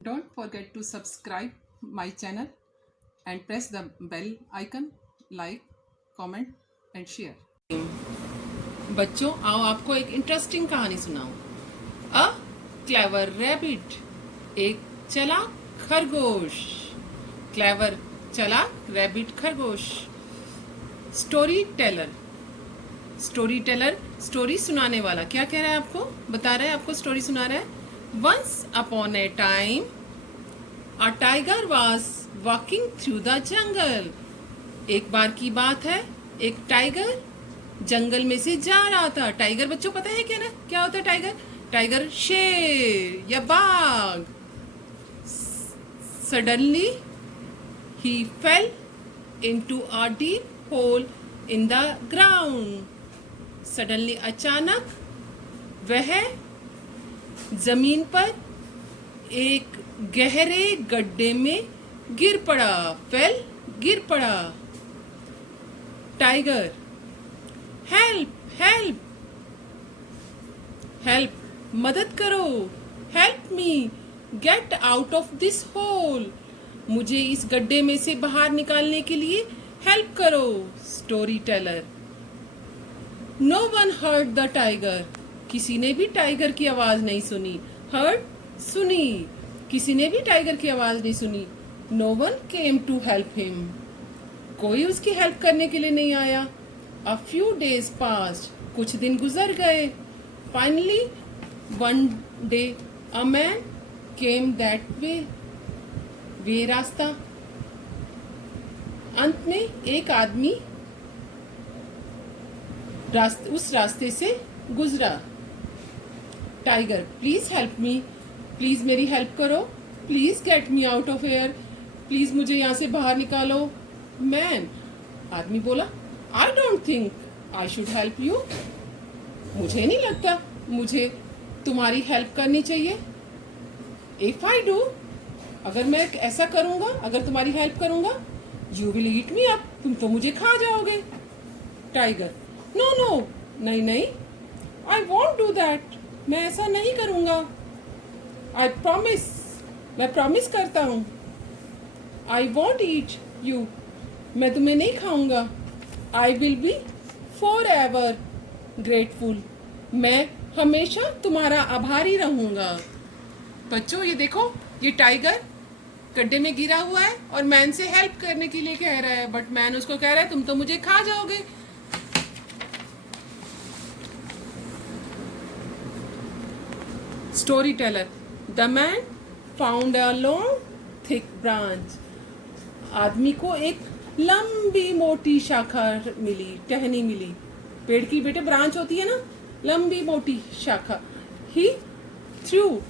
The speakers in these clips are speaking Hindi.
Don't forget to subscribe my channel and press the bell icon, like, comment and share. बच्चों आओ आपको एक इंटरेस्टिंग कहानी सुनाऊं। अ क्लेवर रैबिट, एक चालाक खरगोश। क्लेवर चालाक रैबिट खरगोश। स्टोरी टेलर स्टोरी सुनाने वाला क्या कह रहा है आपको, बता रहा है आपको, स्टोरी सुना रहा है। Once upon a time, a tiger was walking through the jungle. एक बार की बात है, एक टाइगर जंगल में से जा रहा था। टाइगर बच्चों पता है क्या ना, क्या होता है टाइगर? टाइगर शेर या बाघ। Suddenly, he fell into a deep hole in the ground. Suddenly, अचानक वह जमीन पर एक गहरे गड्ढे में गिर पड़ा। गिर पड़ा। टाइगर, हेल्प हेल्प हेल्प, मदद करो। Help me get out of this hole, मुझे इस गड्ढे में से बाहर निकालने के लिए हेल्प करो। Storyteller, no one heard the tiger, किसी ने भी टाइगर की आवाज नहीं सुनी। हर्ड, सुनी, किसी ने भी टाइगर की आवाज नहीं सुनी। No one came to help him, कोई उसकी हेल्प करने के लिए नहीं आया। अ फ्यू डेज पास्ड, कुछ दिन गुजर गए। Finally one day a man came that way रास्ता, अंत में एक आदमी उस रास्ते से गुजरा। Tiger, please help me, please मेरी हेल्प करो। Please get me out of air, please मुझे यहाँ से बाहर निकालो। मैन, आदमी बोला, I don't think I should help you, मुझे नहीं लगता मुझे तुम्हारी हेल्प करनी चाहिए। इफ आई डू, अगर मैं ऐसा करूंगा, अगर तुम्हारी हेल्प करूंगा, you will eat me up, तुम तो मुझे खा जाओगे। टाइगर, नो नो, नहीं नहीं, आई वॉन्ट डू दैट, मैं ऐसा नहीं करूंगा। आई प्रॉमिस, मैं प्रॉमिस करता हूं। आई वॉन्ट ईट यू, मैं तुम्हें नहीं खाऊंगा। I will be for ever grateful, मैं हमेशा तुम्हारा आभारी रहूंगा। बच्चों ये देखो, ये टाइगर गड्ढे में गिरा हुआ है और मैन से हेल्प करने के लिए कह रहा है, बट मैन उसको कह रहा है तुम तो मुझे खा जाओगे। Story teller, the man found a long thick branch, आदमी को एक लंबी मोटी शाखा मिली, टहनी मिली। पेड़ की बेटे ब्रांच होती है ना, लंबी मोटी शाखा। He threw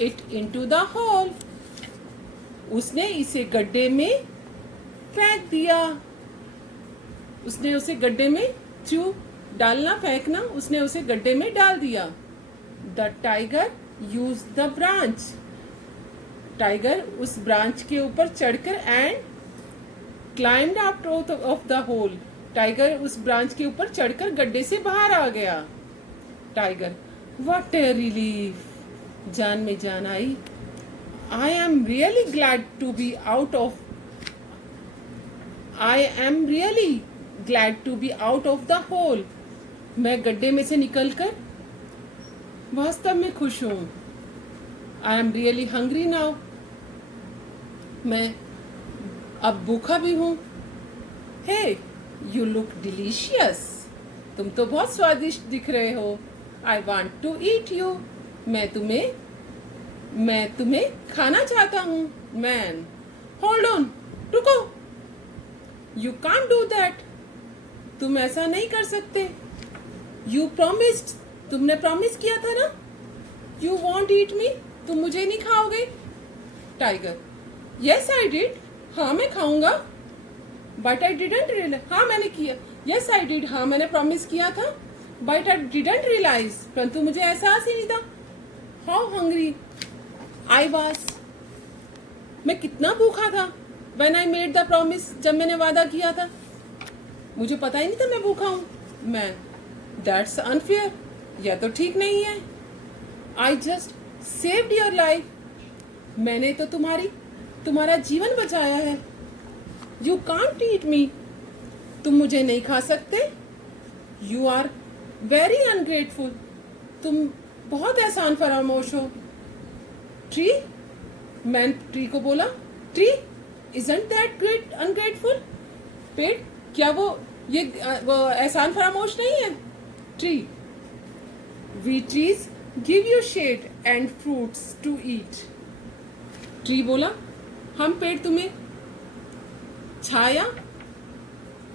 it into the hole, उसने इसे गड्ढे में फेंक दिया। उसने उसे गड्ढे में, थ्रू डालना, फेंकना, उसने उसे गड्ढे में डाल दिया। The tiger use the branch, tiger उस ब्रांच के ऊपर चढ़कर and climbed out of the hole, tiger उस ब्रांच के ऊपर चढ़कर गड्ढे से बाहर आ गया। टाइगर, व्हाट ए रिलीफ, जान में जान आई। I am really glad to be out of the hole. मैं गड्ढे में से निकलकर वास्तव में खुश हूँ। I am really hungry now. मैं अब भूखा भी हूँ। Hey, you look delicious. तुम तो बहुत स्वादिष्ट दिख रहे हो। I want to eat you. मैं तुम्हें खाना चाहता हूँ। मैन, होल्ड ऑन, रुको, यू कांट डू दैट, तुम ऐसा नहीं कर सकते। यू प्रॉमिस्ड, तुमने प्रॉमिस किया था ना। यू वॉन्ट ईट मी, तुम मुझे नहीं खाओगे। टाइगर, यस आई डिड, हाँ मैं खाऊंगा। बट आई डिडंट रियलाइज, हाँ मैंने किया। यस आई डिड, हाँ मैंने प्रॉमिस किया था। बट आई डिडंट रियलाइज, परंतु मुझे एहसास ही नहीं था। हाउ हंग्री आई वॉज, मैं कितना भूखा था। When I made the promise, जब मैंने वादा किया था, मुझे पता ही नहीं था मैं भूखा हूँ। मैं, दैट्स अनफेयर, यह तो ठीक नहीं है। I just saved your life, मैंने तो तुम्हारा जीवन बचाया है। यू कांट ईट मी, तुम मुझे नहीं खा सकते। यू आर वेरी अनग्रेटफुल, तुम बहुत एहसान फरामोश हो। ट्री, मैंने ट्री को बोला, tree isn't that great ungrateful, पेड़ क्या वो एहसान फरामोश नहीं है। Tree, we trees give you shade and fruits to eat. Tree बोला, हम पेड़ तुम्हें छाया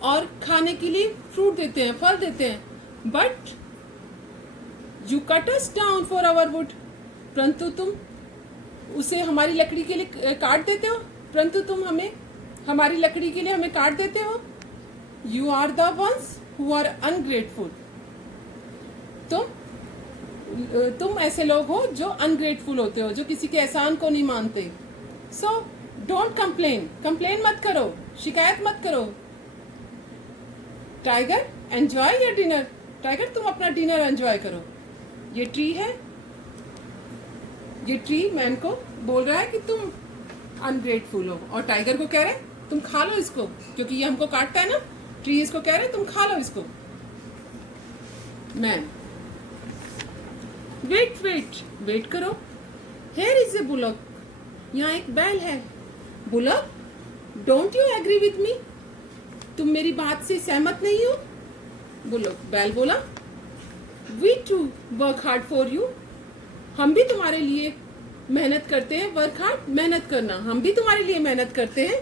और खाने के लिए फ्रूट देते हैं, फल देते हैं। But you cut us down for our wood, परंतु तुम उसे हमारी लकड़ी के लिए काट देते हो, परंतु तुम हमें हमारी लकड़ी के लिए हमें काट देते हो। You are the ones who are ungrateful, तुम ऐसे लोग हो जो अनग्रेटफुल होते हो, जो किसी के एहसान को नहीं मानते। सो डोंट कंप्लेन, कंप्लेन मत करो, शिकायत मत करो। Tiger, enjoy your dinner, tiger तुम अपना डिनर एंजॉय करो। ये ट्री है, ये ट्री मैन को बोल रहा है कि तुम अनग्रेटफुल हो, और टाइगर को कह रहे हैं तुम खा लो इसको, क्योंकि ये हमको काटता है ना। ट्री इसको कह रहे हैं तुम खा लो इसको। मैन, वेट वेट वेट करो, हेयर इज ए बुलक, यहाँ एक बैल है। Bullock, don't you agree with me, तुम मेरी बात से सहमत नहीं हो। बुलक, बैल बोला, we too work hard for you, हम भी तुम्हारे लिए मेहनत करते हैं। वर्क हार्ड, मेहनत करना, हम भी तुम्हारे लिए मेहनत करते हैं।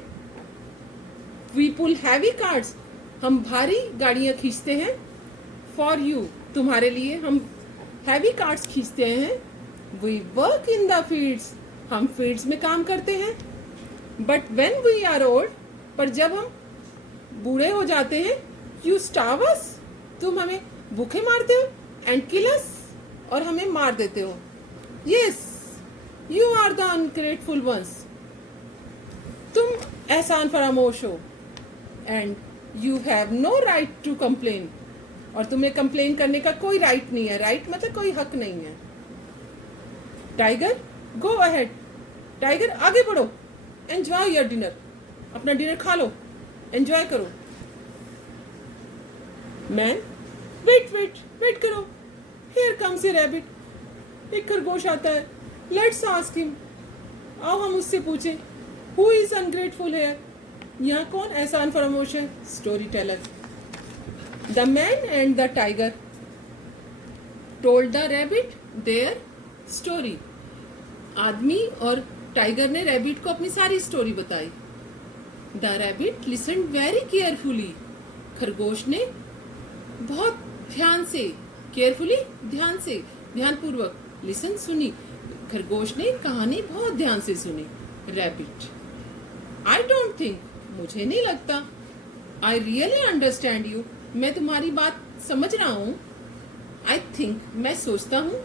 वी पुल हैवी कार्ट्स, हम भारी गाड़ियां खींचते हैं। फॉर यू, तुम्हारे लिए हम हैवी कार्ट्स खींचते हैं। We work in the fields, हम फील्ड्स में काम करते हैं। But when we are old, पर जब हम बूढ़े हो जाते हैं, यू स्टार्व अस, तुम हमें भूखे मारते हो। एंड किल अस, और हमें मार देते हो। Yes, you are the ungrateful ones, तुम एहसान फरामोश हो। And you have no right to complain, और तुम्हें कंप्लेन करने का कोई राइट नहीं है। राइट मतलब कोई हक नहीं है। टाइगर, गो अहेड, टाइगर आगे बढ़ो। एंजॉय योर डिनर, अपना डिनर खा लो, एंजॉय करो। मैन, वेट वेट वेट करो, हियर कम्स ए रैबिट, एक खरगोश आता है। लेट्स आस्क हिम, आओ हम उससे पूछें, हु इज अनग्रेटफुल है, यहाँ कौन एहसान फरामोश है। Story teller, the man and the tiger told the rabbit their story, आदमी और टाइगर ने रैबिट को अपनी सारी स्टोरी बताई। The rabbit listen very carefully, खरगोश ने बहुत ध्यान से, केयरफुली ध्यान से, ध्यानपूर्वक, लिसन सुनी, खरगोश ने कहानी बहुत ध्यान से सुनी। रैबिट, आई डोंट थिंक, मुझे नहीं लगता। आई रियली अंडरस्टैंड यू, मैं तुम्हारी बात समझ रहा हूँ। आई थिंक, मैं सोचता हूँ।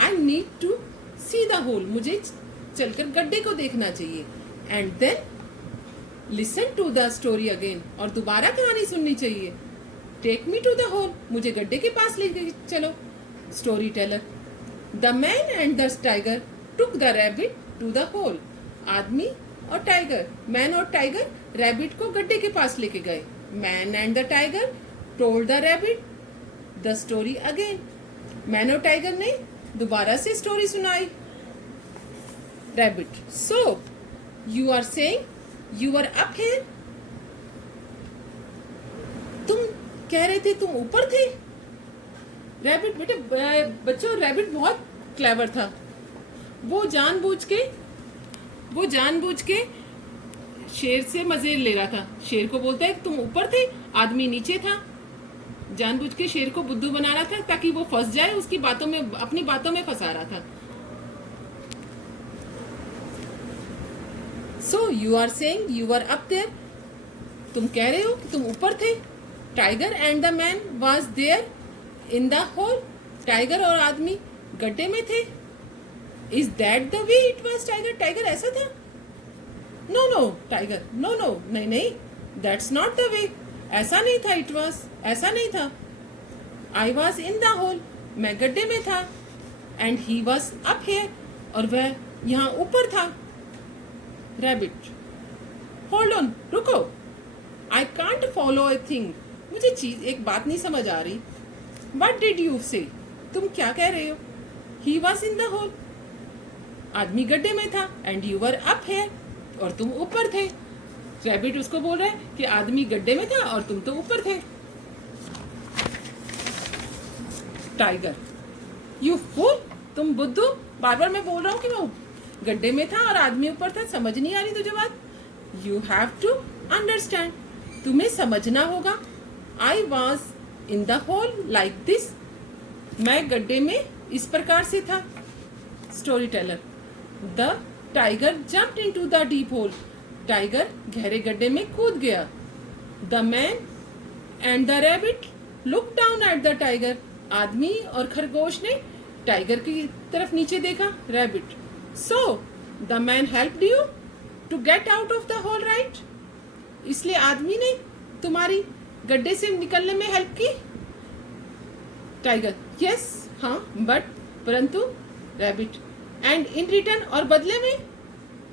I need to see the hole, मुझे चलकर गड्ढे को देखना चाहिए। And then listen to the story again, और दोबारा कहानी सुननी चाहिए। Take me to the hole, मुझे गड्ढे के पास लेके चलो। Story teller, the man and the tiger took the rabbit to the hole, आदमी और टाइगर, मैन और टाइगर रैबिट को गड्ढे के पास लेके गए। Man and the tiger told the rabbit the story again, man और टाइगर ने दोबारा से स्टोरी सुनाई। Rabbit, so you are saying you are up here, तुम कह रहे थे तुम ऊपर थे। रैबिट, बेटे बच्चों, रैबिट बहुत क्लेवर था। वो जानबूझ के शेर से मजे ले रहा था। शेर को बोलता है तुम ऊपर थे, आदमी नीचे था। जानबूझ के शेर को बुद्धू बना रहा था ताकि वो फंस जाए, उसकी बातों में, अपनी बातों में फंसा रहा था। So you are saying you are up there, तुम कह रहे हो कि तुम ऊपर थे। Tiger and the man was there in the hole, tiger और आदमी गड्ढे में थे। Is that the way it was, tiger, tiger ऐसा था। No no tiger, no no, नहीं नहीं, दैट्स नॉट द वे, ऐसा नहीं था। इट वाज, ऐसा नहीं था। I was in the hole, मैं गड्ढे में था। And he was up here, और वह यहाँ ऊपर था। रैबिट, होल्ड ऑन, रुको, I can't follow a thing, मुझे एक बात नहीं समझ आ रही। वट डिड यू से, तुम क्या कह रहे हो? He was in the hole, आदमी गड्ढे में था, and you were up here, और तुम ऊपर थे। रैबिट उसको बोल रहा है कि आदमी गड्ढे में था और तुम तो ऊपर थे। टाइगर, यू फूल, तुम बुद्धू, बार बार मैं बोल रहा हूँ कि वो गड्ढे में था और आदमी ऊपर था, समझ नहीं आ रही तुझे बात? यू हैव टू अंडरस्टैंड, तुम्हें समझना होगा। I was in the hole like this, मैं गड्ढे में इस प्रकार से था। Story Taylor, the tiger jumped into the deep hole, tiger गहरे गड्ढे में कूद गया। The man and the rabbit look down at the tiger, आदमी और खरगोश ने टाइगर की तरफ नीचे देखा। Rabbit, so the man helped you to get out of the hole, right? इसलिए आदमी ने तुम्हारी गड्ढे से निकलने में हेल्प की। टाइगर, यस, हाँ, बट, परंतु। रैबिट, एंड इन रिटर्न, और बदले में।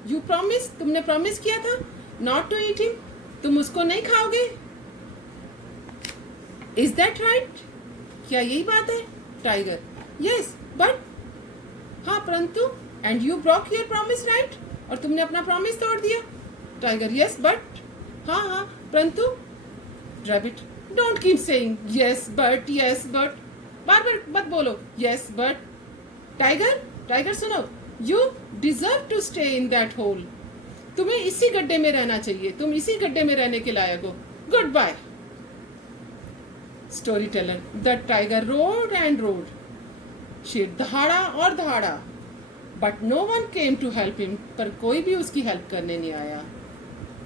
यू प्रॉमिस, तुमने प्रॉमिस किया था, नॉट टू ईट हिम, तुम उसको नहीं खाओगे। इज दैट राइट, क्या यही बात है? टाइगर, यस, बट, हाँ, परंतु। And you broke your promise, right, और तुमने अपना प्रॉमिस तोड़ दिया। टाइगर, यस, बट, हाँ हाँ, परंतु। Rabbit, don't keep saying yes but, बार बार मत बोलो यस बट। टाइगर, टाइगर सुनो, you deserve to stay in that hole, तुम्हें इसी गड्ढे में रहना चाहिए, तुम इसी गड्ढे में रहने के लायक हो। Goodbye. Story teller, the tiger roared and roared, शेर दहाड़ा और दहाड़ा, but no one came to help him, पर कोई भी उसकी हेल्प करने नहीं आया।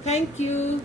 Thank you.